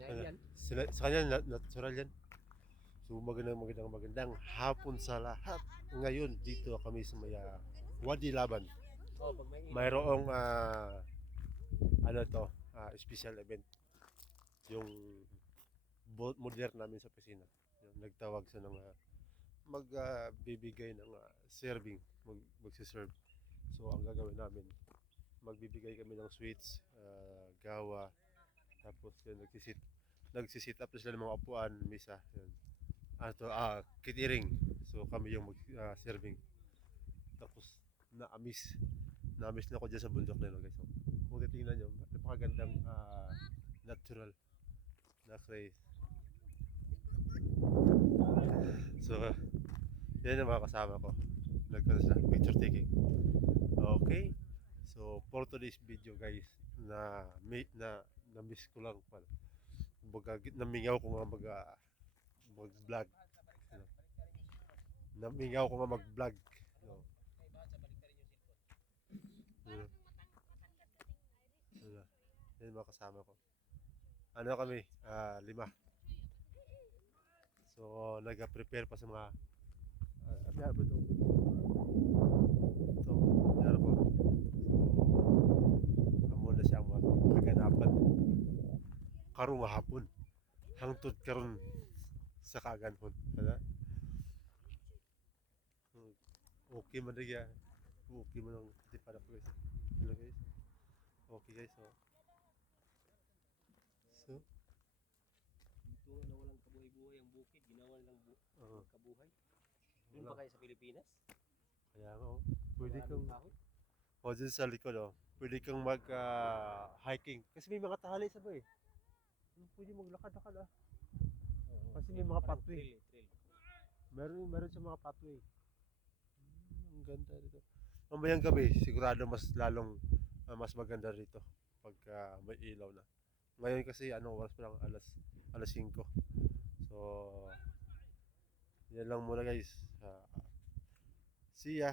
Pinay yan. Sa kanya, natural yan. So magandang hapon sa lahat. Ngayon dito kami sa may Wadi Laban. Oh, pag may ilaw. Mayroong ano to, special event. Yung modern namin sa opisina. Yung nagtawag sa ng magbibigay ng serving, magsiserve. So ang gagawin namin, magbibigay kami ng sweets, gawa, tapos yun, nagsisit up sila ng mga upuan, misa, yun. Catering. So kami yung mag-serving. Tapos na-miss na ako dyan sa bundok na yun, guys. So, kung titingnan nyo, napakagandang natural na place. So, yan ang mga kasama ko. Nagkaroon sila, picture taking. Okay. So, for today's video, guys, na-miss ko lang pala. Kumbaga, namingaw ko nga mag-vlog. Ano, namingaw ko nga mag-vlog. No. Ano, ano, yan mga kasama ko. Ano kami? 5. So, nag-prepare pa sa mga meron po ito. Ito, meron po. So, amo na siya mga kaganapan. Karong hapon. Hangtod karon sa kaganhon. Ano? Okay man rin. Okay man ang tipada ko guys. Hello guys. Okay guys. So, Dito na walang kabuhay-buhay ang bukid, ginawa lang kabuhay. Doon pa kayo sa Pilipinas? kaya nga oh. Pwede kang kahoy. dyan sa likod oh. Pwede kang mag-hiking. Kasi may mga tali sa ba eh. Pwede maglakad-lakad ah. Kasi may mga pathway. Trail. Meron sa mga pathway. Ang ganda dito. Mamayang gabi, sigurado mas maganda rito pagka may ilaw na. Ngayon kasi oras pa lang alas 5. So, yan lang muna guys. See ya.